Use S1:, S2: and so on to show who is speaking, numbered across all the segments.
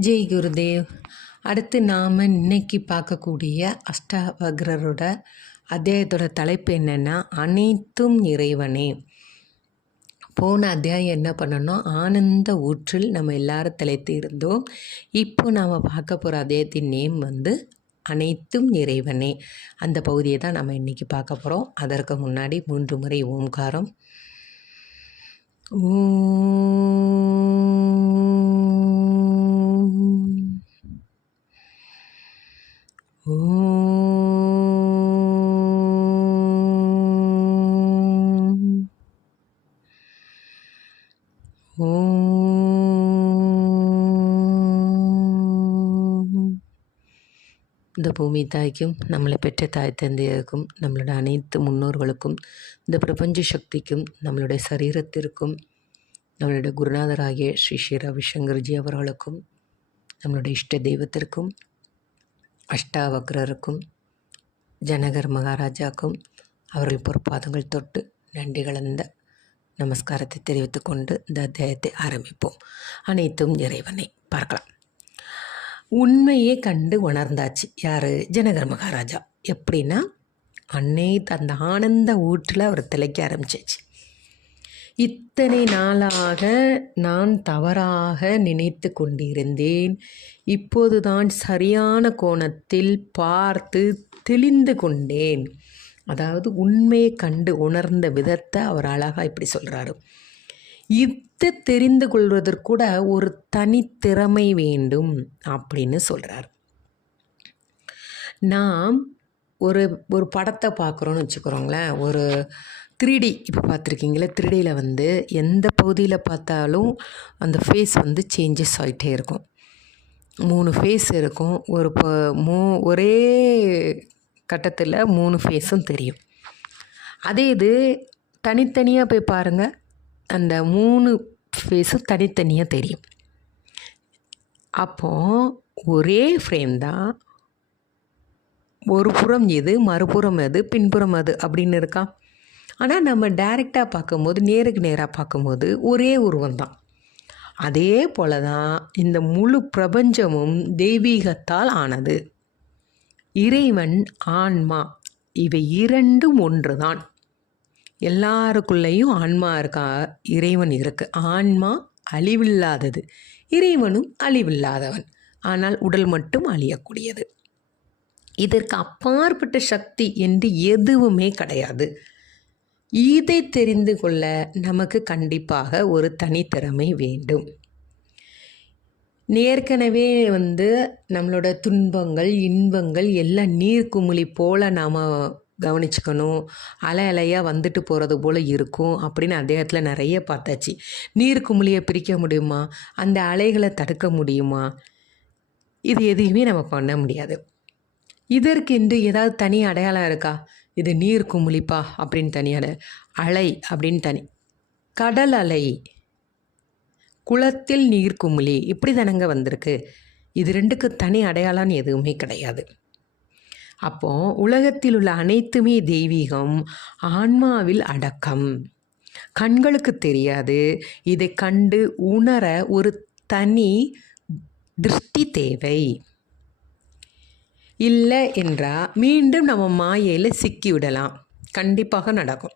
S1: ஜெய் குருதேவ். அடுத்து நாம் இன்னைக்கு பார்க்கக்கூடிய அஷ்டாவக்ரரோட அத்தியாயத்தோட தலைப்பு என்னென்னா அனைத்தும் இறைவனே. போன அத்தியாயம் என்ன பண்ணணும்? ஆனந்த ஊற்றில் நம்ம எல்லாரும் தலைத்து இருந்தோம். இப்போ நாம் பார்க்க போகிற அத்தியாயத்தின் நேம் வந்து அனைத்தும் இறைவனே. அந்த பகுதியை தான் நம்ம இன்றைக்கி பார்க்க போகிறோம் அதற்கு முன்னாடி மூன்று முறை ஓம்காரம். ஓ இந்த பூமி தாய்க்கும் நம்மளை பெற்ற தாய் தந்தையருக்கும் நம்மளோட அனைத்து முன்னோர்களுக்கும் இந்த பிரபஞ்ச சக்திக்கும் நம்மளுடைய சரீரத்திற்கும் நம்மளுடைய குருநாதராகிய ஸ்ரீ ஸ்ரீ ரவிசங்கர்ஜி அவர்களுக்கும் நம்மளுடைய இஷ்ட தெய்வத்திற்கும் அஷ்டாவக்ரருக்கும் ஜனகர் மகாராஜாக்கும் அவர்கள் பொற்பாதங்கள் தொட்டு நன்றி கலந்த நமஸ்காரத்தை தெரிவித்துக்கொண்டு இந்த அத்தியாயத்தை ஆரம்பிப்போம். அனைத்தும் இறைவனை பார்க்கலாம். உண்மையே கண்டு உணர்ந்தாச்சு. யார்? ஜனகர் மகாராஜா. எப்படின்னா அன்னை அந்த ஆனந்த ஊற்றில் அவர் திளைக்க ஆரம்பிச்சிச்சு. இத்தனை நாளாக நான் தவறாக நினைத்து கொண்டிருந்தேன். இப்போதுதான் சரியான கோணத்தில் பார்த்து தெளிந்து கொண்டேன். அதாவது உண்மையை கண்டு உணர்ந்த விதத்தை அவர் அழகாக இப்படி சொல்கிறாரு இதை தெரிந்து கொள்வதற்கூட ஒரு தனித்திறமை வேண்டும் அப்படின்னு சொல்கிறார் நாம் ஒரு ஒரு படத்தை பார்க்குறோன்னு வச்சுக்கிறோங்களேன். ஒரு த்ரீடி. இப்போ பார்த்துருக்கீங்களே த்ரீடியில் வந்து எந்த பகுதியில் பார்த்தாலும் அந்த ஃபேஸ் வந்து சேஞ்சஸ் ஆகிட்டே இருக்கும். மூணு ஃபேஸ் இருக்கும். ஒரு ப மூ ஒரே கட்டத்தில் மூணு ஃபேஸும் தெரியும். அதே இது தனித்தனியாக போய் பாருங்கள் அந்த மூணு ஃபேஸும் தனித்தனியாக தெரியும். அப்போது ஒரே ஃப்ரேம் தான் ஒரு புறம் எது மறுபுறம் எது பின்புறம் அது அப்படின்னு இருக்கா? ஆனால் நம்ம டைரெக்டாக பார்க்கும்போது நேருக்கு நேராக பார்க்கும்போது ஒரே உருவம் தான் அதே போல தான் இந்த முழு பிரபஞ்சமும் தெய்வீகத்தால் ஆனது. இறைவன் ஆன்மா இவை இரண்டும் ஒன்று தான் எல்லாருக்குள்ளேயும் ஆன்மா இருக்கா? இறைவன் இருக்கு. ஆன்மா அழிவில்லாதது. இறைவனும் அழிவில்லாதவன். ஆனால் உடல் மட்டும் அழியக்கூடியது. இதற்கு அப்பாற்பட்ட சக்தி என்று எதுவுமே கிடையாது. இதை தெரிந்து கொள்ள நமக்கு கண்டிப்பாக ஒரு தனித்திறமை வேண்டும். ஏற்கனவே வந்து நம்மளோட துன்பங்கள் இன்பங்கள் எல்லாம் நீர்க்குமிழி போல் நாம் கவனிச்சுக்கணும். அலை அலையாக வந்துட்டு போகிறது போல் இருக்கும் அப்படின்னு அத்தியாயத்தில் நிறைய பார்த்தாச்சு. நீர்க்குமிழியை பிரிக்க முடியுமா? அந்த அலைகளை தடுக்க முடியுமா? இது எதையுமே நம்ம பண்ண முடியாது. இதற்கென்று ஏதாவது தனி அடையாளம் இருக்கா? இது நீர் குமுளிப்பா அப்படின்னு தனியான அலை. அப்படின்னு தனி. கடல் அலை. குளத்தில் நீர் குமுளி இப்படி தானங்க வந்திருக்கு. இது ரெண்டுக்கு தனி அடையாளம்னு எதுவுமே கிடையாது. அப்போ உலகத்தில் உள்ள அனைத்துமே தெய்வீகம் ஆன்மாவில் அடக்கம். கண்களுக்கு தெரியாது. இதை கண்டு உணர ஒரு தனி திருஷ்டி தேவை. இல்லை என்றால் மீண்டும் நம்ம மாயையில் சிக்கி விடலாம். கண்டிப்பாக நடக்கும்.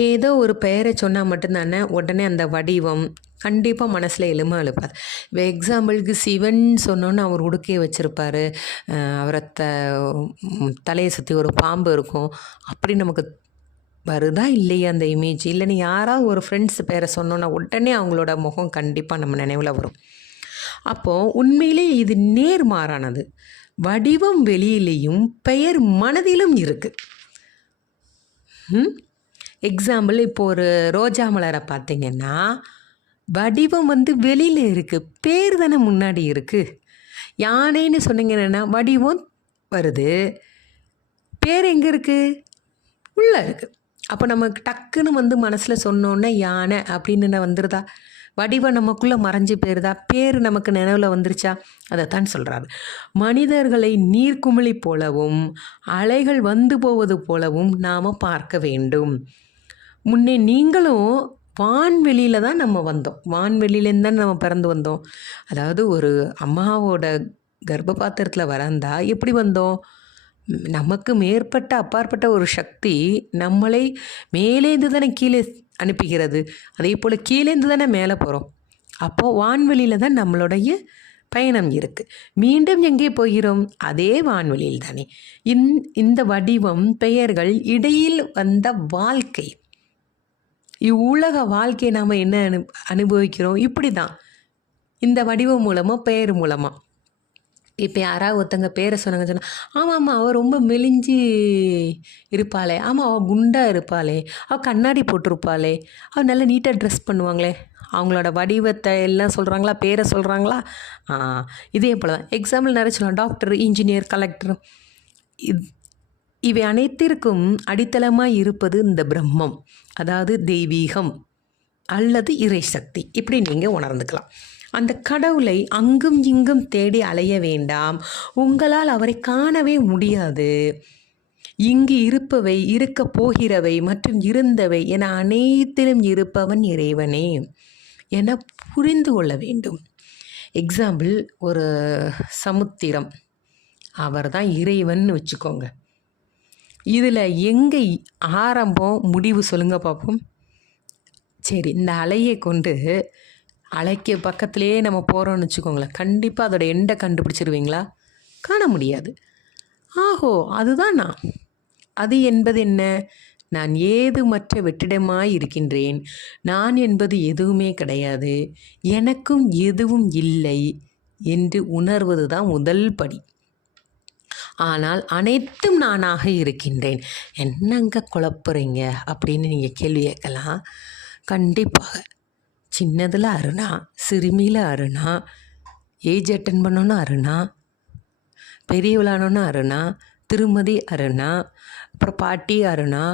S1: ஏதோ ஒரு பெயரை சொன்னால் மட்டும்தானே உடனே அந்த வடிவம் கண்டிப்பாக மனசில் எலும்ப எழுப்பாது இப்போ எக்ஸாம்பிளுக்கு சிவன் சொன்னோன்னு அவர் உடுக்கையை வச்சுருப்பார். அவரை த தலையை சுற்றி ஒரு பாம்பு இருக்கும். அப்படி நமக்கு வருதா இல்லையா அந்த இமேஜ் இல்லைன்னு யாராவது ஒரு ஃப்ரெண்ட்ஸ் பேரை சொன்னோன்னா உடனே அவங்களோட முகம் கண்டிப்பாக நம்ம நினைவில் வரும். அப்போது உண்மையிலே இது நேர்மாறானது. வடிவம் வெளியிலையும் பெயர் மனதிலும் இருக்குது எக்ஸாம்பிள் இப்போ ஒரு ரோஜா மலரை பார்த்தீங்கன்னா வடிவம் வந்து வெளியில் இருக்குது பேர் தானே முன்னாடி இருக்குது யானைன்னு சொன்னீங்கன்னா வடிவம் வருது பேர் எங்கே இருக்குது உள்ளே இருக்குது அப்போ நமக்கு டக்குன்னு வந்து மனசில் சொன்னோன்னே யானை அப்படின்னு வந்துடுதா வடிவம் நமக்குள்ளே மறைஞ்சு போயிருதா? பேர் நமக்கு நினைவில் வந்துருச்சா? அதைத்தான் சொல்கிறாரு மனிதர்களை நீர்க்குமிழி போலவும் அலைகள் வந்து போவது போலவும் நாம் பார்க்க வேண்டும். முன்னே நீங்களும் வான்வெளியில் தான் நம்ம வந்தோம். வான்வெளியிலேருந்து தான் நம்ம பிறந்து வந்தோம். அதாவது ஒரு அம்மாவோட கர்ப்பபாத்திரத்தில் வரந்தா எப்படி வந்தோம்? நமக்கு மேற்பட்ட அப்பாற்பட்ட ஒரு சக்தி நம்மளை மேலேந்து தானே கீழே அனுப்புகிறது. அதே போல் கீழேந்து தானே மேலே போகிறோம் அப்போது வான்வெளியில் தான் நம்மளுடைய பயணம் இருக்குது மீண்டும் எங்கே போகிறோம்? அதே வான்வெளியில் தானே. இந் இந்த வடிவம் பெயர்கள் இடையில் வந்த வாழ்க்கை. இவ்வுலக வாழ்க்கையை நாம் என்ன அனு அனுபவிக்கிறோம்? இப்படி தான் இந்த வடிவம் மூலமாக பெயர் மூலமாக இப்போ யாராவது ஒருத்தங்க பேரை சொன்னாங்க சொன்னால் ஆமாம் ஆமாம் அவள் ரொம்ப மெலிஞ்சு இருப்பாளே. ஆமாம் அவள் குண்டாக இருப்பாளே. அவள் கண்ணாடி போட்டிருப்பாளே. அவள் நல்லா நீட்டாக ட்ரெஸ் பண்ணுவாங்களே. அவங்களோட வடிவத்தை எல்லாம் சொல்கிறாங்களா பேரை சொல்கிறாங்களா ஆ இதே போல் தான் எக்ஸாம்பிள் நிறைய சொல்லலாம். டாக்டர் இன்ஜினியர் கலெக்டர் இவை அனைத்திற்கும் அடித்தளமாக இருப்பது இந்த பிரம்மம். அதாவது தெய்வீகம் அல்லது இறைசக்தி இப்படி நீங்கள் உணர்ந்துக்கலாம். அந்த கடவுளை அங்கும் இங்கும் தேடி அலைய வேண்டாம். உங்களால் அவரை காணவே முடியாது. இங்கு இருப்பவை இருக்க போகிறவை மற்றும் இருந்தவை என அனைத்திலும் இருப்பவன் இறைவனே என புரிந்து கொள்ள வேண்டும். எக்ஸாம்பிள் ஒரு சமுத்திரம். அவர் தான் இறைவன் வச்சுக்கோங்க. இதில் எங்கே ஆரம்பம் முடிவு சொல்லுங்க பார்ப்போம். சரி இந்த அலையை கொண்டு அலைக்கு பக்கத்திலேயே நம்ம போகிறோம்னு வச்சுக்கோங்களேன். கண்டிப்பாக அதோட எண்டை கண்டுபிடிச்சிருவீங்களா? காண முடியாது. ஆஹோ அதுதான் நான். அது என்பது என்ன? நான் ஏதுமற்ற வெற்றிடமாய் இருக்கின்றேன். நான் என்பது எதுவுமே கிடையாது. எனக்கும் எதுவும் இல்லை என்று உணர்வது தான் முதல் படி. ஆனால் அனைத்தும் நானாக இருக்கின்றேன். என்னங்க குழப்புறீங்க? அப்படின்னு நீங்கள் கேள்வி கேட்கலாம். கண்டிப்பாக. சின்னதில் அருணா சிறுமியில் அருணா ஏஜ் அட்டன் பண்ணோன்னு அருணா பெரியவளானோன்னு அருணா திருமதி அருணா அப்புறம் பாட்டி அருணா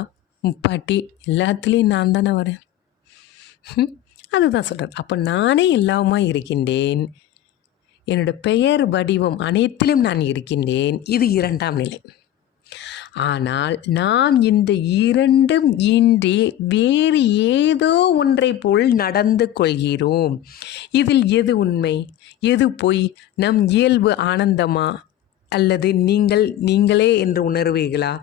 S1: முப்பாட்டி எல்லாத்துலேயும் நான் தானே வரேன். அதுதான் சொல்கிறேன் அப்போ நானே இல்லாமல் இருக்கின்றேன். என்னோட பெயர் வடிவம் அனைத்திலும் நான் இருக்கின்றேன். இது இரண்டாம் நிலை. ஆனால் நாம் இந்த இரண்டும் இன்றி வேறு ஏதோ ஒன்றை போல் நடந்து கொள்கிறோம். இதில் எது உண்மை? எது பொய்? நம் இயல்பு ஆனந்தமா? அல்லது நீங்கள் நீங்களே என்று உணர்வீர்களா?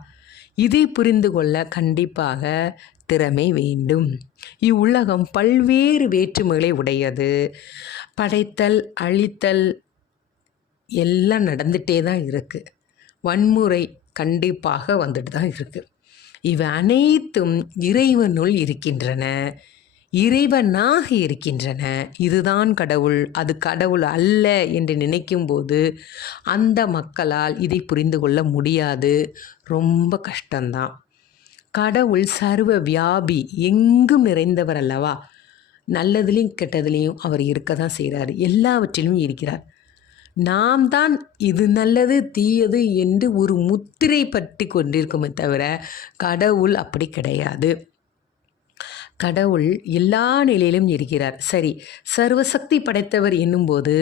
S1: இதை புரிந்து கொள்ள கண்டிப்பாக திறமை வேண்டும். இவ்வுலகம் பல்வேறு வேற்றுமைகளை உடையது. படைத்தல் அழித்தல் எல்லாம் நடந்துகிட்டே தான் இருக்குது வன்முறை கண்டிப்பாக வந்துட்டு தான் இருக்குது இவை அனைத்தும் இறைவனுள் இருக்கின்றன. இறைவனாக இருக்கின்றன. இதுதான் கடவுள். அது கடவுள் அல்ல என்று நினைக்கும்போது அந்த மக்களால் இதை புரிந்து கொள்ள முடியாது. ரொம்ப கஷ்டம்தான். கடவுள் சர்வ வியாபி எங்கும் நிறைந்தவர் அல்லவா? நல்லதுலேயும் கெட்டதுலேயும் அவர் இருக்க தான் செய்கிறார் எல்லாவற்றிலும் இருக்கிறார். நாம் தான் இது நல்லது தீயது என்று ஒரு முத்திரை பற்றி கொண்டிருக்குமே தவிர கடவுள் அப்படி கிடையாது. கடவுள் எல்லா நிலையிலும் இருக்கிறார். சரி சர்வசக்தி படைத்தவர் என்னும்போது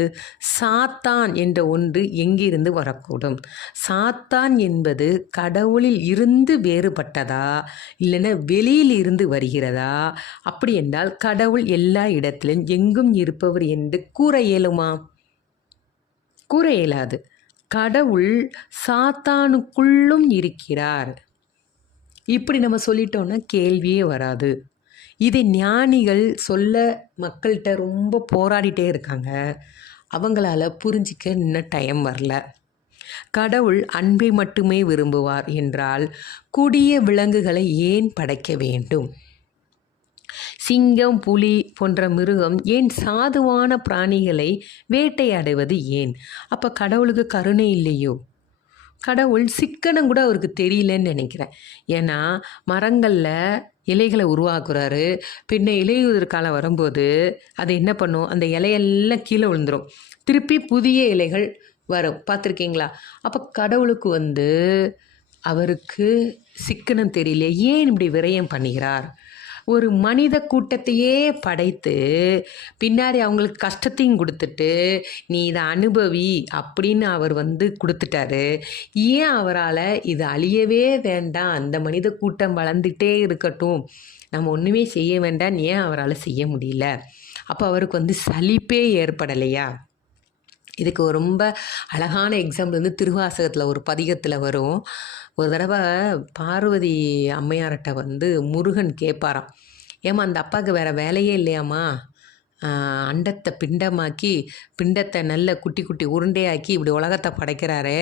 S1: சாத்தான் என்ற ஒன்று எங்கிருந்து வரக்கூடும்? சாத்தான் என்பது கடவுளில் இருந்து வேறுபட்டதா? இல்லைன்னா வெளியில் இருந்து வருகிறதா? அப்படி என்றால் கடவுள் எல்லா இடத்திலும் எங்கும் இருப்பவர் என்று கூற இயலுமா? கூற இயலாது. கடவுள் சாத்தானுக்குள்ளும் இருக்கிறார். இப்படி நம்ம சொல்லிட்டோன்னா கேள்வியே வராது. இதை ஞானிகள் சொல்ல மக்கள்கிட்ட ரொம்ப போராடிட்டே இருக்காங்க. அவங்களால புரிஞ்சிக்க இன்னும் டைம் வரல. கடவுள் அன்பை மட்டுமே விரும்புவார் என்றால் குடிய விலங்குகளை ஏன் படைக்க வேண்டும்? சிங்கம் புலி போன்ற மிருகம் ஏன் சாதுவான பிராணிகளை வேட்டையாடுவது ஏன்? அப்போ கடவுளுக்கு கருணை இல்லையோ? கடவுள் சிக்கனம் கூட அவருக்கு தெரியலன்னு நினைக்கிறேன். ஏன்னா மரங்களில் இலைகளை உருவாக்குறாரு. பின்ன இலையுதிர் காலம் வரும்போது அது என்ன பண்ணும்? அந்த இலையெல்லாம் கீழே விழுந்துடும் திருப்பி புதிய இலைகள் வரும். பார்த்துருக்கீங்களா? அப்போ கடவுளுக்கு வந்து அவருக்கு சிக்கனம் தெரியல ஏன் இப்படி விரயம் பண்ணுகிறார்? ஒரு மனித கூட்டத்தையே படைத்து பின்னாடி அவங்களுக்கு கஷ்டத்தையும் கொடுத்துட்டு நீ இதை அனுபவி அப்படின்னு அவர் வந்து கொடுத்துட்டாரு. ஏன் அவரால் இது அழியவே வேண்டாம்? அந்த மனித கூட்டம் வளர்ந்துட்டே இருக்கட்டும். நம்ம ஒன்றுமே செய்ய வேண்டாம். ஏன் அவரால் செய்ய முடியல? அப்போ அவருக்கு வந்து சலிப்பே ஏற்படலையா? இதுக்கு ரொம்ப அழகான எக்ஸாம்பிள் வந்து திருவாசகத்தில் ஒரு பதிகத்தில் வரும். ஒரு தடவை பார்வதி அம்மையார்கிட்ட வந்து முருகன் கேட்பாராம் ஏம்மா அந்த அப்பாவுக்கு வேறு வேலையே இல்லையாம்மா? அண்டத்தை பிண்டமாக்கி பிண்டத்தை நல்ல குட்டி குட்டி உருண்டையாக்கி இப்படி உலகத்தை படைக்கிறாரு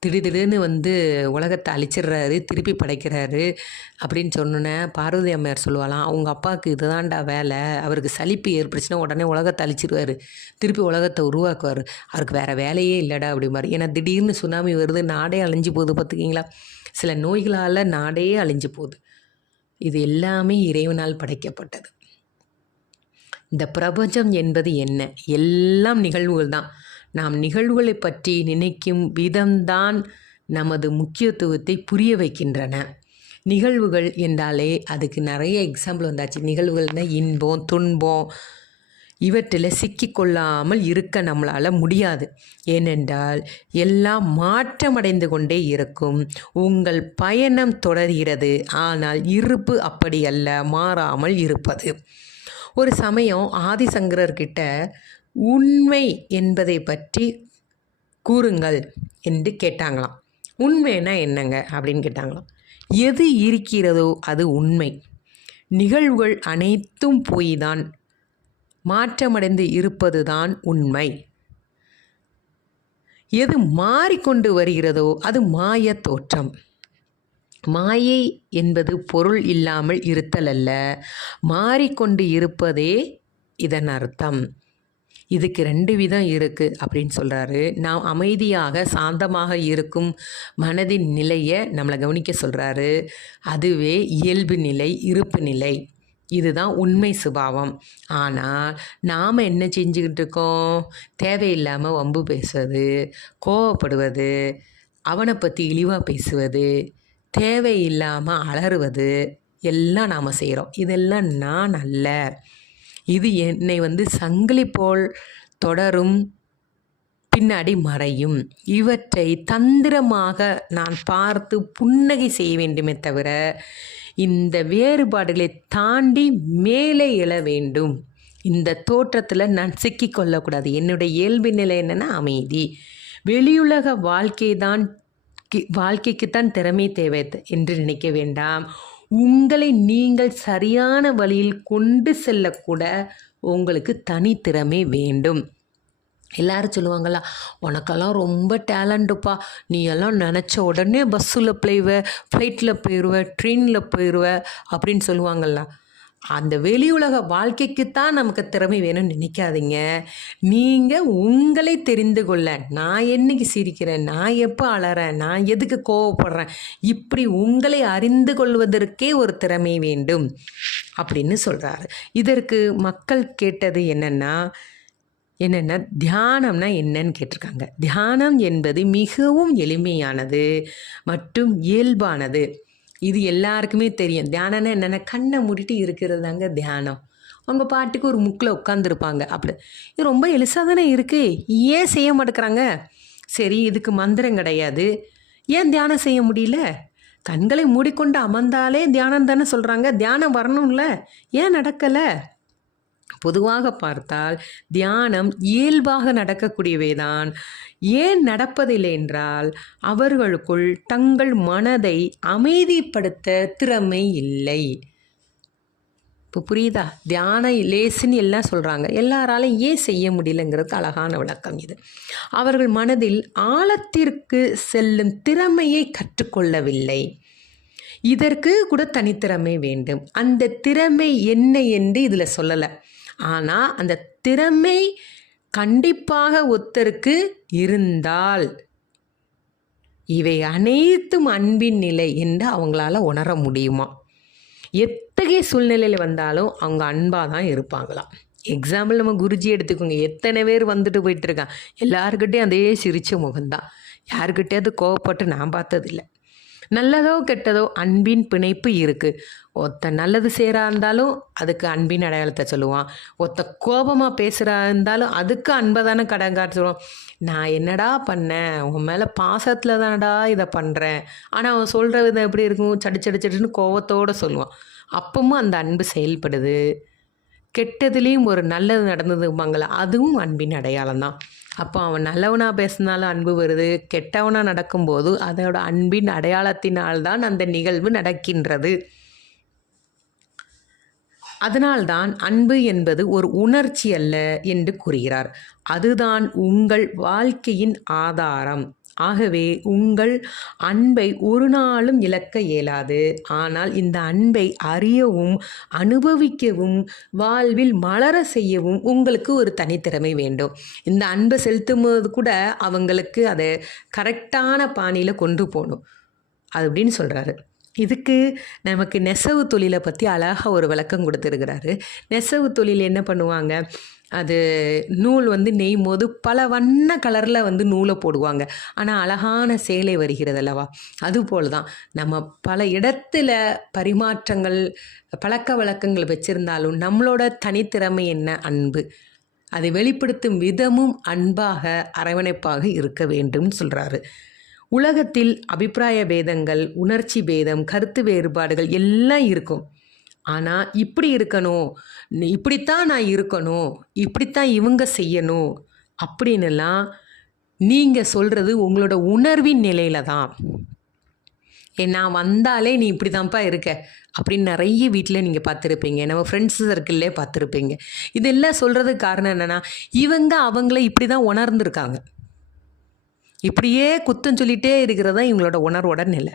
S1: திடீர்னு வந்து உலகத்தை அழிச்சிடுறாரு திருப்பி படைக்கிறாரு அப்படின்னு சொன்னோன்னே பார்வதி அம்மையார் சொல்லுவாளாம் அவங்க அப்பாவுக்கு இதுதான்டா வேலை அவருக்கு சலிப்பு ஏற்பட்டுச்சுன்னா உடனே உலகத்தை அழிச்சிருவாரு திருப்பி உலகத்தை உருவாக்குவார் அவருக்கு வேறு வேலையே இல்லைடா அப்படிம்பார். ஏன்னா திடீர்னு சுனாமி வருது நாடே அழிஞ்சு போகுது பார்த்துக்கிங்களா? சில நோய்களால் நாடே அழிஞ்சு போகுது. இது எல்லாமே இறைவனால் படைக்கப்பட்டது. இந்த பிரபஞ்சம் என்பது என்ன? எல்லாம் நிகழ்வுகள் தான் நாம் நிகழ்வுகளை பற்றி நினைக்கும் விதம்தான் நமது முக்கியத்துவத்தை புரிய வைக்கின்றன. நிகழ்வுகள் என்றாலே அதுக்கு நிறைய எக்ஸாம்பிள் வந்தாச்சு. நிகழ்வுகள்னா இன்பம் துன்பம். இவற்றில் சிக்கிக்கொள்ளாமல் இருக்க நம்மளால் முடியாது. ஏனென்றால் எல்லாம் மாற்றமடைந்து கொண்டே இருக்கும். உங்கள் பயணம் தொடர்கிறது. ஆனால் இருப்பு அப்படி அல்ல. மாறாமல் இருப்பது. ஒரு சமயம் ஆதிசங்கரர்கிட்ட உண்மை என்பதை பற்றி கூறுங்கள் என்று கேட்டாங்களாம். உண்மைன்னா என்னங்க? அப்படின்னு கேட்டாங்களாம். எது இருக்கிறதோ அது உண்மை. நிகழ்வுகள் அனைத்தும் போய் தான் மாற்றமடைந்து இருப்பதுதான் உண்மை. எது மாறிக்கொண்டு வருகிறதோ அது மாய தோற்றம். மாயை என்பது பொருள் இல்லாமல் இருத்தல் அல்ல. மாறிக்கொண்டு இருப்பதே இதன் அர்த்தம். இதுக்கு ரெண்டு விதம் இருக்குது அப்படின்னு சொல்கிறாரு நாம் அமைதியாக சாந்தமாக இருக்கும் மனதின் நிலையை நம்மளை கவனிக்க சொல்கிறாரு அதுவே இயல்பு நிலை இருப்பு நிலை. இதுதான் உண்மை சுபாவம். ஆனால் நாம் என்ன செஞ்சுக்கிட்டு இருக்கோம்? தேவையில்லாமல் வம்பு பேசுவது கோவப்படுவது அவனை பற்றி இழிவாக பேசுவது தேவையில்லாமல் அலறுவது எல்லாம் நாம் செய்கிறோம் இதெல்லாம் நான் அல்ல. இது என்னை வந்து சங்கிலி போல் தொடரும் பின்னாடி மறையும். இவற்றை தந்திரமாக நான் பார்த்து புன்னகை செய்ய வேண்டுமே தவிர இந்த வேறுபாடுகளை தாண்டி மேலே எழ வேண்டும். இந்த தோற்றத்தில் நான் சிக்கிக்கொள்ளக்கூடாது என்னுடைய இயல்பு நிலை என்னென்னா அமைதி. வெளியுலக வாழ்க்கை தான் வாழ்க்கைக்குத்தான் திறமை தேவை என்று நினைக்க வேண்டாம். உங்களை நீங்கள் சரியான வழியில் கொண்டு செல்லக்கூட உங்களுக்கு தனித்திறமை வேண்டும். எல்லாரும் சொல்லுவாங்களா உனக்கெல்லாம் ரொம்ப டேலண்ட்டுப்பா. நீ எல்லாம் நினச்ச உடனே பஸ்ஸில் போயிடுவ ஃப்ளைட்டில் போயிடுவ ட்ரெயினில் போயிடுவ அப்படின்னு சொல்லுவாங்கள்ல அந்த வெளி உலக வாழ்க்கைக்குத்தான் நமக்கு திறமை வேணும்னு நினைக்காதீங்க. நீங்கள் உங்களை தெரிந்து கொள்ள நான் என்னைக்கு சிரிக்கிறேன் நான் எப்போ அலறேன் நான் எதுக்கு கோவப்படுறேன் இப்படி உங்களை அறிந்து கொள்வதற்கே ஒரு திறமை வேண்டும் அப்படின்னு சொல்கிறாரு இதற்கு மக்கள் கேட்டது என்னென்னா என்னென்னா தியானம்னா என்னன்னு கேட்டிருக்காங்க. தியானம் என்பது மிகவும் எளிமையானது மற்றும் இயல்பானது. இது எல்லாருக்குமே தெரியும். தியானம்னா என்னென்ன கண்ணை மூடிட்டு இருக்கிறது தாங்க தியானம். அவங்க பாட்டுக்கு ஒரு முக்கில் உட்காந்துருப்பாங்க அப்படி. இது ரொம்ப எளிசாக தானே இருக்குது ஏன் செய்ய மாட்டேங்கிறாங்க? சரி இதுக்கு மந்திரம் கிடையாது. ஏன் தியானம் செய்ய முடியல? கண்களை மூடிக்கொண்டு அமர்ந்தாலே தியானம் தானே சொல்கிறாங்க தியானம் வரணும்ல. ஏன் நடக்கலை? பொதுவாக பார்த்தால் தியானம் இயல்பாக நடக்கக்கூடியவைதான். ஏன் நடப்பதில்லை என்றால் அவர்களுக்குள் தங்கள் மனதை அமைதிப்படுத்த திறமை இல்லை. இப்போ புரியுதா? தியான லேசுன்னு எல்லாம் சொல்கிறாங்க எல்லாராலும் ஏன் செய்ய முடியலங்கிறது அழகான விளக்கம் இது. அவர்கள் மனதில் ஆழத்திற்கு செல்லும் திறமையை கற்றுக்கொள்ளவில்லை. இதற்கு கூட தனித்திறமை வேண்டும். அந்த திறமை என்ன என்று இதில் சொல்லலை. ஆனால் அந்த திறமை கண்டிப்பாக ஒருத்தருக்கு இருந்தால் இவை அனைத்தும் அன்பின் நிலை என்று அவங்களால உணர முடியுமா? எத்தகைய சூழ்நிலையில் வந்தாலும் அவங்க அன்பாக தான் இருப்பாங்களாம் எக்ஸாம்பிள் நம்ம குருஜி எடுத்துக்கோங்க. எத்தனை பேர் வந்துட்டு போயிட்டு இருக்கான் எல்லாருக்கிட்டையும் அதே சிரிச்ச முகம்தான். யாருக்கிட்டேயாவது கோவப்பட்டு நான் பார்த்ததில்லை. நல்லதோ கெட்டதோ அன்பின் பிணைப்பு இருக்குது ஒருத்த நல்லது செய்கிறா இருந்தாலும் அதுக்கு அன்பின் அடையாளத்தை சொல்லுவான். ஒருத்த கோபமாக பேசுகிறா இருந்தாலும் அதுக்கு அன்பை தானே கடன் காட்டுவோம் நான் என்னடா பண்ணேன்? உன் மேலே பாசத்தில் தானடா இதை பண்ணுறேன் ஆனால் அவன் சொல்கிற விதம் எப்படி இருக்கும்? சடி சடி சடின்னு கோபத்தோடு சொல்லுவான். அப்பவும் அந்த அன்பு செயல்படுது. கெட்டதுலேயும் ஒரு நல்லது நடந்ததுமாங்கள அதுவும் அன்பின் அடையாளம் தான் அப்போ அவன் நல்லவனாக பேசினாலும் அன்பு வருது கெட்டவனாக நடக்கும்போது அதோட அன்பின் அடையாளத்தினால்தான் அந்த நிகழ்வு நடக்கின்றது. அதனால்தான் அன்பு என்பது ஒரு உணர்ச்சி அல்ல என்று கூறுகிறார். அதுதான் உங்கள் வாழ்க்கையின் ஆதாரம். ஆகவே உங்கள் அன்பை ஒரு நாளும் இழக்க இயலாது. ஆனால் இந்த அன்பை அறியவும் அனுபவிக்கவும் வாழ்வில் மலர செய்யவும் உங்களுக்கு ஒரு தனித்திறமை வேண்டும். இந்த அன்பை செலுத்தும் போது கூட அவங்களுக்கு அதை கரெக்டான பாணியில் கொண்டு போகணும். அது அப்படின்னு சொல்கிறாரு இதுக்கு நமக்கு நெசவு தொழிலை பற்றி அழகாக ஒரு விளக்கம் கொடுத்துருக்கிறாரு. நெசவு தொழில் என்ன பண்ணுவாங்க? அது நூல் வந்து நெய்யும் போது பல வண்ண கலரில் வந்து நூலை போடுவாங்க. ஆனால் அழகான சேலை வருகிறது அல்லவா? அதுபோல் தான் நம்ம பல இடத்துல பரிமாற்றங்கள் பழக்க வழக்கங்கள் வச்சுருந்தாலும் நம்மளோட தனித்திறமை என்ன? அன்பு. அதை வெளிப்படுத்தும் விதமும் அன்பாக அரவணைப்பாக இருக்க வேண்டும்னு சொல்கிறாரு உலகத்தில் அபிப்பிராய பேதங்கள் உணர்ச்சி பேதம் கருத்து வேறுபாடுகள் எல்லாம் இருக்கும். ஆனால் இப்படி இருக்கணும் இப்படித்தான் நான் இருக்கணும் இப்படித்தான் இவங்க செய்யணும் அப்படின்னுலாம் நீங்கள் சொல்கிறது உங்களோட உணர்வின் நிலையில தான். ஏ நான் வந்தாலே நீ இப்படி தான்ப்பா இருக்க அப்படின்னு நிறைய வீட்டில் நீங்கள் பார்த்துருப்பீங்க. நம்ம ஃப்ரெண்ட்ஸ் சர்க்கிள்லே பார்த்துருப்பீங்க. இதெல்லாம் சொல்கிறதுக்கு காரணம் என்னென்னா இவங்க அவங்கள இப்படி தான் உணர்ந்துருக்காங்க. இப்படியே குத்தம் சொல்லிகிட்டே இருக்கிறது தான் இவங்களோட உணர்வோட நிலை.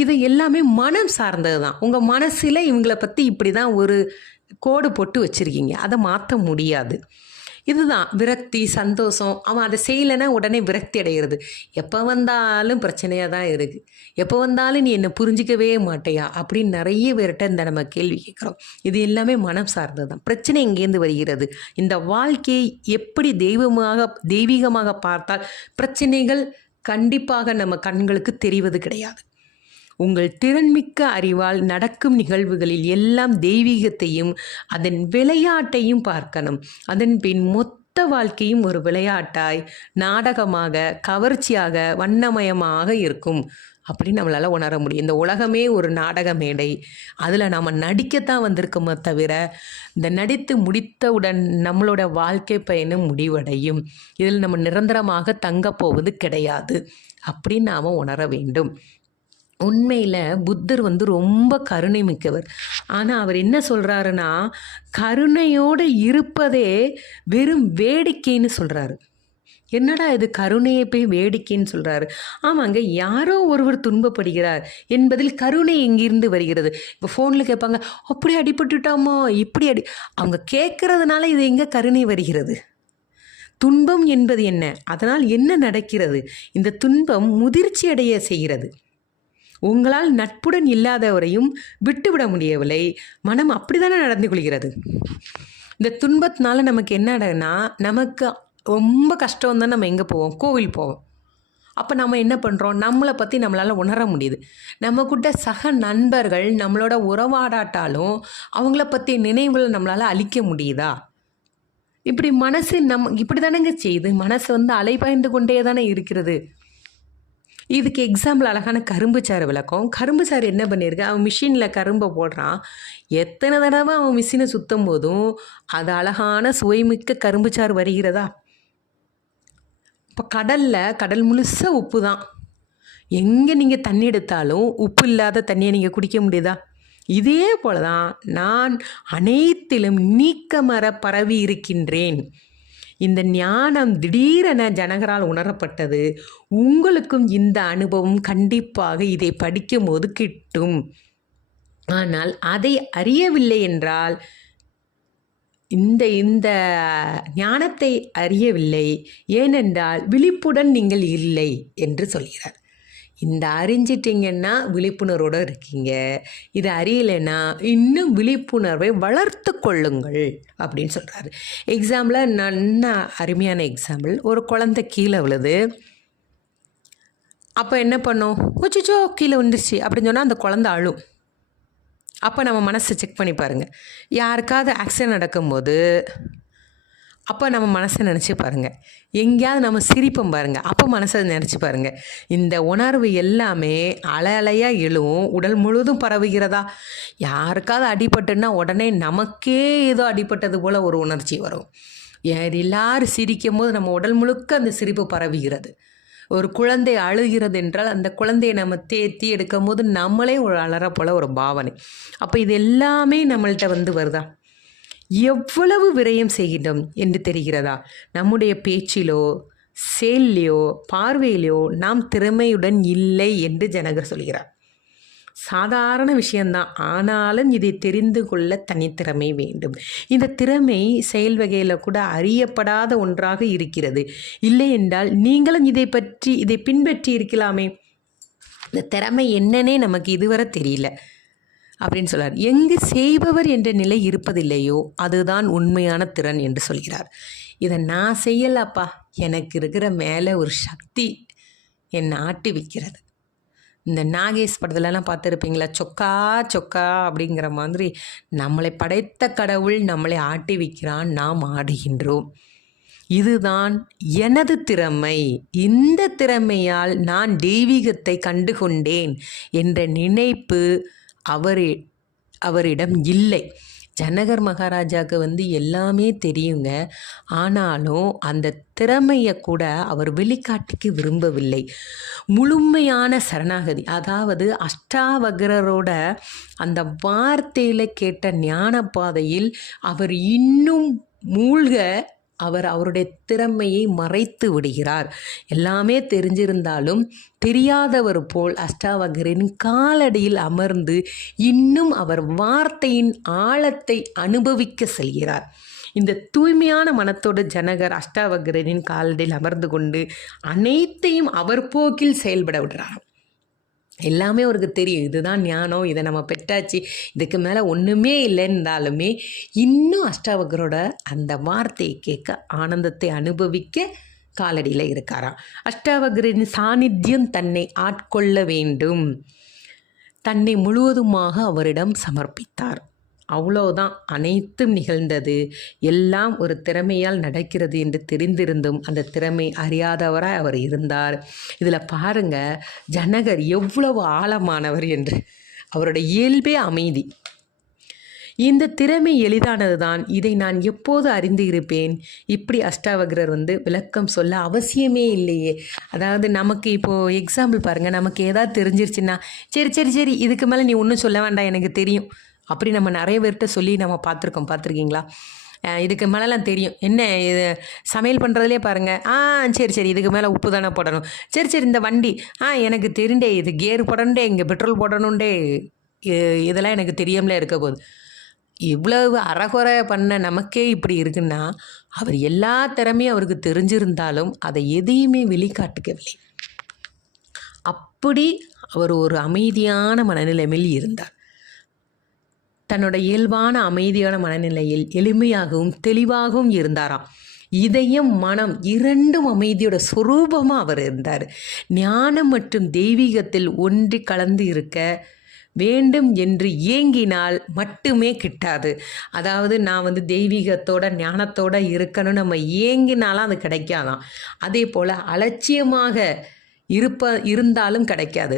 S1: இது எல்லாமே மனம் சார்ந்தது தான் உங்கள் மனசில் இவங்களை பற்றி இப்படி தான் ஒரு கோடு போட்டு வச்சுருக்கீங்க. அதை மாற்ற முடியாது. இதுதான் விரக்தி சந்தோஷம். அவன் அதை செய்யலைன்னா உடனே விரக்தி அடைகிறது எப்போ வந்தாலும் பிரச்சனையாக தான் இருக்குது எப்போ வந்தாலும் நீ என்னை புரிஞ்சிக்கவே மாட்டையா? அப்படின்னு நிறைய பேர்கிட்ட இந்த நம்ம கேள்வி கேட்குறோம். இது எல்லாமே மனம் சார்ந்தது தான் பிரச்சனை எங்கேருந்து வருகிறது? இந்த வாழ்க்கையை எப்படி தெய்வமாக தெய்வீகமாக பார்த்தால் பிரச்சனைகள் கண்டிப்பாக நம்ம கண்களுக்கு தெரிவது கிடையாது. உங்கள் திறன்மிக்க அறிவால் நடக்கும் நிகழ்வுகளில் எல்லாம் தெய்வீகத்தையும் அதன் விளையாட்டையும் பார்க்கணும். அதன் பின் மொத்த வாழ்க்கையும் ஒரு விளையாட்டாய் நாடகமாக கவர்ச்சியாக வண்ணமயமாக இருக்கும். அப்படின்னு நம்மளால் உணர முடியும். இந்த உலகமே ஒரு நாடக மேடை. அதில் நாம் நடிக்கத்தான் வந்திருக்கோமே தவிர இந்த நடித்து முடித்தவுடன் நம்மளோட வாழ்க்கை பயணம் முடிவடையும். இதில் நம்ம நிரந்தரமாக தங்கப் போவது கிடையாது. அப்படின்னு நாம் உணர வேண்டும். உண்மையில் புத்தர் வந்து ரொம்ப கருணை மிக்கவர். ஆனால் அவர் என்ன சொல்கிறாருன்னா கருணையோடு இருப்பதே வெறும் வேடிக்கைன்னு சொல்கிறாரு என்னடா இது கருணையை போய் வேடிக்கைன்னு சொல்கிறாரு ஆமாங்க யாரோ ஒருவர் துன்பப்படுகிறார் என்பதில் கருணை எங்கிருந்து வருகிறது? இப்போ ஃபோனில் கேட்பாங்க அப்படி அடிபட்டுட்டாமோ? இப்படி அடி அவங்க கேட்குறதுனால இது எங்கே கருணை வருகிறது? துன்பம் என்பது என்ன? அதனால் என்ன நடக்கிறது? இந்த துன்பம் முதிர்ச்சி அடைய செய்கிறது. உங்களால் நட்புடன் இல்லாதவரையும் விட்டுவிட முடியவில்லை. மனம் அப்படிதானே நடந்து கொள்கிறது? இந்த துன்பத்தினால நமக்கு என்னடனா நமக்கு ரொம்ப கஷ்டம் தான் நம்ம எங்கே போவோம்? கோவில் போவோம். அப்போ நம்ம என்ன பண்ணுறோம் நம்மளை பற்றி நம்மளால் உணர முடியுது. நம்ம சக நண்பர்கள் நம்மளோட உறவாடாட்டாலும் அவங்கள பற்றிய நினைவுகளை நம்மளால் அழிக்க முடியுதா? இப்படி மனசு நம்ம இப்படி தானேங்க செய்யுது. மனசு வந்து அலைபாய்ந்து கொண்டே தானே இருக்கிறது. இதுக்கு எக்ஸாம்பிள் அழகான கரும்பு சாறு விளக்கம். கரும்பு சாறு என்ன பண்ணியிருக்கு அவன் மிஷினில் கரும்பை போடுறான். எத்தனை தடவை அவன் மிஷினை சுத்தும் போதும் அது அழகான சுவைமிக்க கரும்பு சாறு வருகிறதா? இப்போ கடலில் கடல் முழுசாக உப்பு தான் எங்கே நீங்கள் தண்ணி எடுத்தாலும் உப்பு இல்லாத தண்ணியை நீங்கள் குடிக்க முடியுதா? இதே போல தான் நான் அனைத்திலும் நீக்கமர பரவி இருக்கின்றேன். இந்த ஞானம் திடீரென ஜனகரால் உணரப்பட்டது. உங்களுக்கும் இந்த அனுபவம் கண்டிப்பாக இதை படிக்கும் போது கிட்டும். ஆனால் அதை அறியவில்லை என்றால் இந்த இந்த ஞானத்தை அறியவில்லை. ஏனென்றால் விழிப்புடன் நீங்கள் இல்லை என்று சொல்கிறார். இந்த அறிஞ்சிட்டிங்கன்னா விழிப்புணர்வோடு இருக்கீங்க. இது அறியலைன்னா இன்னும் விழிப்புணர்வை வளர்த்து கொள்ளுங்கள் அப்படின்னு சொல்கிறாரு எக்ஸாம்பிளில் நல்ல அருமையான எக்ஸாம்பிள் ஒரு குழந்தை கீழே விழுது. அப்போ என்ன பண்ணோம்? உச்சிச்சோ கீழே வந்துருச்சு அப்படின்னு சொன்னால் அந்த குழந்த அழும். அப்போ நம்ம மனசை செக் பண்ணி பாருங்கள் யாருக்காவது ஆக்சிடென்ட் நடக்கும்போது அப்போ நம்ம மனசை நினச்சி பாருங்கள் எங்கேயாவது நம்ம சிரிப்போம் பாருங்கள் அப்போ மனசை நினச்சி பாருங்கள் இந்த உணர்வு எல்லாமே அலை அலையாக எழுவும் உடல் முழுதும் பரவுகிறதா? யாருக்காவது அடிபட்டுன்னா உடனே நமக்கே ஏதோ அடிபட்டது போல் ஒரு உணர்ச்சி வரும். எல்லாரும் சிரிக்கும் போது நம்ம உடல் முழுக்க அந்த சிரிப்பு பரவுகிறது. ஒரு குழந்தை அழுகிறது என்றால் அந்த குழந்தையை நம்ம தேத்தி எடுக்கும் போது நம்மளே ஒரு அலற போல் ஒரு பாவனை. அப்போ இது எல்லாமே நம்மள்கிட்ட வந்து வருதா? எவ்வளவு விரயம் செய்கின்றோம் என்று தெரிகிறதா? நம்முடைய பேச்சிலோ செயல்லையோ பார்வையிலோ நாம் திறமையுடன் இல்லை என்று ஜனகர் சொல்கிறார். சாதாரண விஷயந்தான் ஆனாலும் இதை தெரிந்து கொள்ள தனித்திறமை வேண்டும். இந்த திறமை செயல் வகையில் கூட அறியப்படாத ஒன்றாக இருக்கிறது. இல்லை என்றால் நீங்களும் இதை பற்றி இதை பின்பற்றி இருக்கலாமே. இந்த திறமை என்னன்னே நமக்கு இதுவரை தெரியல. அப்படின்னு சொல்கிறார் எங்கு செய்பவர் என்ற நிலை இருப்பதில்லையோ அதுதான் உண்மையான திறன் என்று சொல்கிறார். இதை நான் செய்யலப்பா. எனக்கு இருக்கிற மேலே ஒரு சக்தி என்னை ஆட்டி வைக்கிறது. இந்த நாகேஷ் படத்துலலாம் பார்த்துருப்பீங்களா? சொக்கா சொக்கா அப்படிங்கிற மாதிரி நம்மளை படைத்த கடவுள் நம்மளை ஆட்டி வைக்கிறான் நாம் ஆடுகின்றோம். இதுதான் எனது திறமை. இந்த திறமையால் நான் தெய்வீகத்தை கண்டுகொண்டேன் என்ற நினைப்பு அவரே அவரிடம் இல்லை. ஜனகர் மகாராஜாவுக்கு வந்து எல்லாமே தெரியுங்க. ஆனாலும் அந்த திறமையை கூட அவர் வெளிக்காட்டிக்க விரும்பவில்லை. முழுமையான சரணாகதி அதாவது அஷ்டாவகரோட அந்த வார்த்தையில் கேட்ட ஞான பாதையில் அவர் இன்னும் மூழ்க அவர் அவருடைய திறமையை மறைத்து விடுகிறார். எல்லாமே தெரிஞ்சிருந்தாலும் தெரியாதவர் போல் அஷ்டாவகரின் காலடியில் அமர்ந்து இன்னும் அவர் வார்த்தையின் ஆழத்தை அனுபவிக்க செல்கிறார். இந்த தூய்மையான மனத்தோட ஜனகர் அஷ்டாவகரனின் காலடியில் அமர்ந்து கொண்டு அனைத்தையும் அவர் போக்கில் செயல்பட விடுறார் எல்லாமே அவருக்கு தெரியும். இதுதான் ஞானம் இதை நம்ம பெற்றாச்சு. இதுக்கு மேலே ஒன்றுமே இல்லைன்னாலுமே இன்னும் அஷ்டாவகரோட அந்த வார்த்தையை கேட்க ஆனந்தத்தை அனுபவிக்க காலடியில் இருக்காராம். அஷ்டாவகரின் சாநித்தியம் தன்னை ஆட்கொள்ள வேண்டும். தன்னை முழுவதுமாக அவரிடம் சமர்ப்பித்தார். அவ்வளோதான் அனைத்தும் நிகழ்ந்தது. எல்லாம் ஒரு திறமையால் நடக்கிறது என்று தெரிந்திருந்தும் அந்த திறமை அறியாதவராய் அவர் இருந்தார். இதில் பாருங்க ஜனகர் எவ்வளவு ஆழமானவர் என்று. அவருடைய இயல்பே அமைதி. இந்த திறமை எளிதானது தான் இதை நான் எப்போது அறிந்து இருப்பேன்? இப்படி அஷ்டாவகரர் வந்து விளக்கம் சொல்ல அவசியமே இல்லையே. அதாவது நமக்கு இப்போது எக்ஸாம்பிள் பாருங்கள் நமக்கு ஏதாவது தெரிஞ்சிருச்சுன்னா சரி சரி சரி இதுக்கு மேலே நீ ஒன்றும் சொல்ல வேண்டாம் எனக்கு தெரியும். அப்படி நம்ம நிறைய பேர்கிட்ட சொல்லி நம்ம பார்த்துருக்கோம். பார்த்துருக்கீங்களா? இதுக்கு மேலெலாம் தெரியும். என்ன இது? சமையல் பண்ணுறதுலே பாருங்கள் ஆ சரி சரி. இதுக்கு மேலே உப்பு தானே போடணும். சரி சரி. இந்த வண்டி. ஆ எனக்கு தெரிண்டே இது கேர் போடணுண்டே. இங்கே பெட்ரோல் போடணுண்டே. இதெல்லாம் எனக்கு தெரியாமலே இருக்க போகுது. இவ்வளவு அறகுறை பண்ண நமக்கே இப்படி இருக்குன்னா அவர் எல்லா திறமையும் அவருக்கு தெரிஞ்சிருந்தாலும் அதை எதையுமே வெளிக்காட்டுக்கவில்லை. அப்படி அவர் ஒரு அமைதியான மனநிலைமையில் இருந்தார். தன்னோட இயல்பான அமைதியான மனநிலையில் எளிமையாகவும் தெளிவாகவும் இருந்தாராம். இதயம் மனம் இரண்டும் அமைதியோட சுரூபமாக அவர் இருந்தார். ஞானம் மற்றும் தெய்வீகத்தில் ஒன்றி கலந்து இருக்க வேண்டும் என்று ஏங்கினால் மட்டுமே கிட்டாது. அதாவது நான் வந்து தெய்வீகத்தோட ஞானத்தோட இருக்கணும்னு நம்ம ஏங்கினாலும் அது கிடைக்காதான் அதே போல் அலட்சியமாக இருப்ப இருந்தாலும் கிடைக்காது.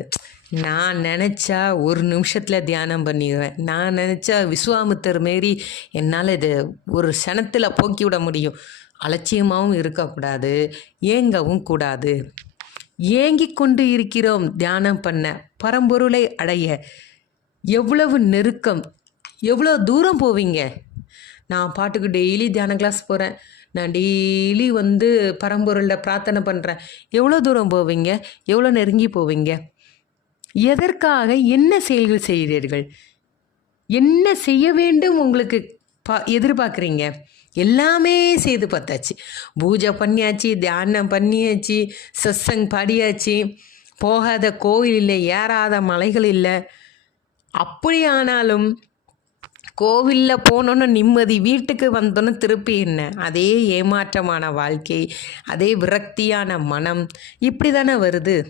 S1: நான் நினச்சா ஒரு நிமிஷத்தில் தியானம் பண்ணிடுவேன். நான் நினச்சா விஸ்வாமித்தர் மாரி என்னால் இது ஒரு க்ஷணத்தில் போக்கி விட முடியும். அலட்சியமாகவும் இருக்கக்கூடாது ஏங்கவும் கூடாது. ஏங்கிக் கொண்டு இருக்கிறோம் தியானம் பண்ண பரம்பொருளை அடைய. எவ்வளவு நெருக்கம் எவ்வளோ தூரம் போவீங்க? நான் பாட்டுக்கு டெய்லி தியான கிளாஸ் போகிறேன் நான் டெய்லி வந்து பரம்பொருளில் பிரார்த்தனை பண்ணுறேன் எவ்வளோ தூரம் போவீங்க? எவ்வளோ நெருங்கி போவீங்க? எதற்காக என்ன செயல்கள் செய்கிறீர்கள்? என்ன செய்ய வேண்டும் உங்களுக்கு பா எதிர்பார்க்குறீங்க? எல்லாமே செய்து பார்த்தாச்சு. பூஜை பண்ணியாச்சு தியானம் பண்ணியாச்சு சத்சங் பாடியாச்சு. போகாத கோவில் இல்லை ஏறாத மலைகள் இல்லை. அப்படியானாலும் கோவிலில் போனோன்னு நிம்மதி வீட்டுக்கு வந்தோன்னு திருப்பி என்ன? அதே ஏமாற்றமான வாழ்க்கை அதே விரக்தியான மனம் இப்படி தானே வருது.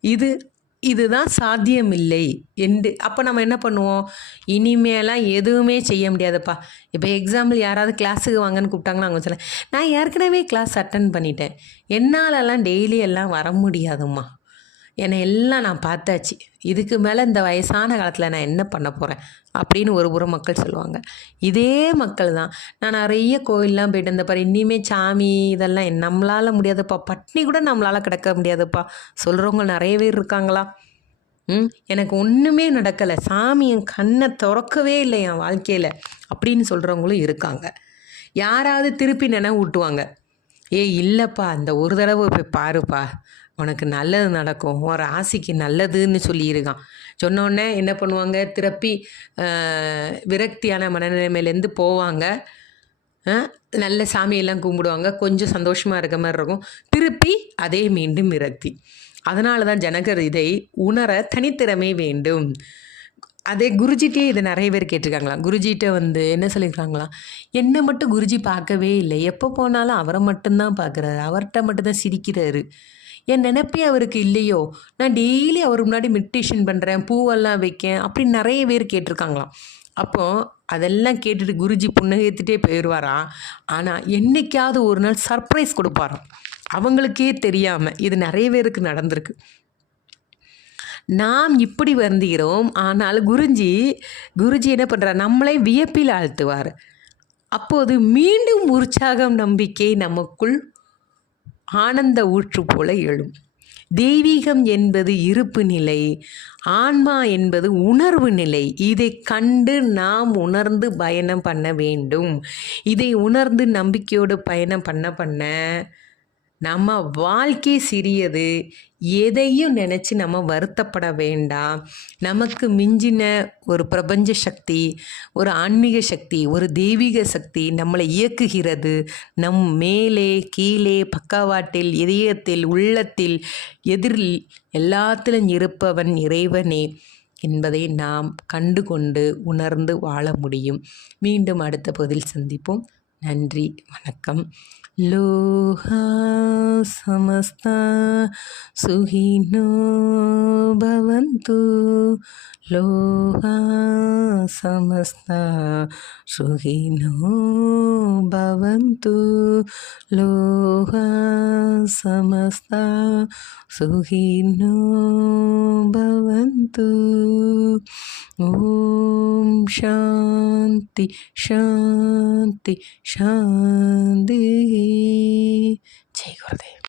S1: இது இதுதான் சாத்தியமில்லை என்று அப்போ நம்ம என்ன பண்ணுவோம்? இனிமேலாம் எதுவுமே செய்ய முடியாதுப்பா. இப்போ எக்ஸாம்பிள் யாராவது கிளாஸுக்கு வாங்கன்னு கூப்பிட்டாங்கன்னா அவங்க சொல்ல நான் ஏற்கனவே கிளாஸ் அட்டன் பண்ணிட்டேன். என்னாலலாம் டெய்லி எல்லாம் வர முடியாதும்மா. என்னை எல்லாம் நான் பார்த்தாச்சு. இதுக்கு மேலே இந்த வயசான காலத்தில் நான் என்ன பண்ண போகிறேன் அப்படின்னு ஒரு புறம் மக்கள் சொல்லுவாங்க. இதே மக்கள் தான். நான் நிறைய கோயிலெலாம் போயிட்டு இந்த பாரு இனிமே சாமி இதெல்லாம் நம்மளால் முடியாதுப்பா. பட்னி கூட நம்மளால் கிடக்க முடியாதுப்பா. சொல்கிறவங்க நிறைய பேர் இருக்காங்களா? ம் எனக்கு ஒன்றுமே நடக்கலை. சாமி என் கண்ணை திறக்கவே இல்லை என் வாழ்க்கையில். அப்படின்னு சொல்கிறவங்களும் இருக்காங்க. யாராவது திருப்பி நினைவு ஊட்டுவாங்க ஏய் இல்லைப்பா அந்த ஒரு தடவை போய் பாருப்பா. உனக்கு நல்லது நடக்கும். உன் ராசிக்கு நல்லதுன்னு சொல்லியிருக்கான். சொன்னோடனே என்ன பண்ணுவாங்க? திருப்பி விரக்தியான மனநிலைமையிலேருந்து போவாங்க. நல்ல சாமியெல்லாம் கும்பிடுவாங்க. கொஞ்சம் சந்தோஷமாக இருக்க மாதிரி இருக்கும். திருப்பி அதே மீண்டும் விரக்தி. அதனால தான் ஜனகர் இதை உணர தனித்திறமை வேண்டும். அதே குருஜிட்டே இதை நிறைய பேர் கேட்டிருக்காங்களாம். குருஜிகிட்ட வந்து என்ன சொல்லியிருக்காங்களாம்? என்னை மட்டும் குருஜி பார்க்கவே இல்லை. எப்போ போனாலும் அவரை மட்டும்தான் பார்க்குறாரு. அவர்கிட்ட மட்டும்தான் சிரிக்கிறாரு. என் நினப்பே அவருக்கு இல்லையோ? நான் டெய்லி அவர் முன்னாடி மெடிடேஷன் பண்ணுறேன் பூவெல்லாம் வைக்கேன் அப்படி நிறைய பேர் கேட்டிருக்காங்களாம். அப்போது அதெல்லாம் கேட்டுட்டு குருஜி புன்னகைத்துட்டே போயிடுவாராம் ஆனால் என்னைக்காவது ஒரு நாள் சர்ப்ரைஸ் கொடுப்பாராம். அவங்களுக்கே தெரியாமல் இது நிறைய பேருக்கு நடந்திருக்கு. நாம் இப்படி வருந்துகிறோம் ஆனால் குருஜி குருஜி என்ன பண்ணுறார் நம்மளை வியப்பில் ஆழ்த்துவார். அப்போது மீண்டும் உற்சாகம் நம்பிக்கை நமக்குள் ஆனந்த ஊற்று போல எழும். தெய்வீகம் என்பது இருப்பு நிலை ஆன்மா என்பது உணர்வு நிலை. இதை கண்டு நாம் உணர்ந்து பயணம் பண்ண வேண்டும். இதை உணர்ந்து நம்பிக்கையோடு பயணம் பண்ண பண்ண நம்ம வாழ்க்கை சிறியது. எதையும் நினச்சி நம்ம வருத்தப்பட வேண்டாம் நமக்கு மிஞ்சின ஒரு பிரபஞ்ச சக்தி ஒரு ஆன்மீக சக்தி ஒரு தெய்வீக சக்தி நம்மளை இயக்குகிறது. நம் மேலே கீழே பக்கவாட்டில் இதயத்தில் உள்ளத்தில் எதிரில் எல்லாத்திலும் இருப்பவன் இறைவனே என்பதை நாம் கண்டு கொண்டு உணர்ந்து வாழ முடியும். மீண்டும் அடுத்த பதில் சந்திப்போம். நன்றி வணக்கம். Lo ha, Samasta. So he no bavanto. Lo ha, Samasta. So no no shanti, shanti, shanti. Shanti Jai Gurudev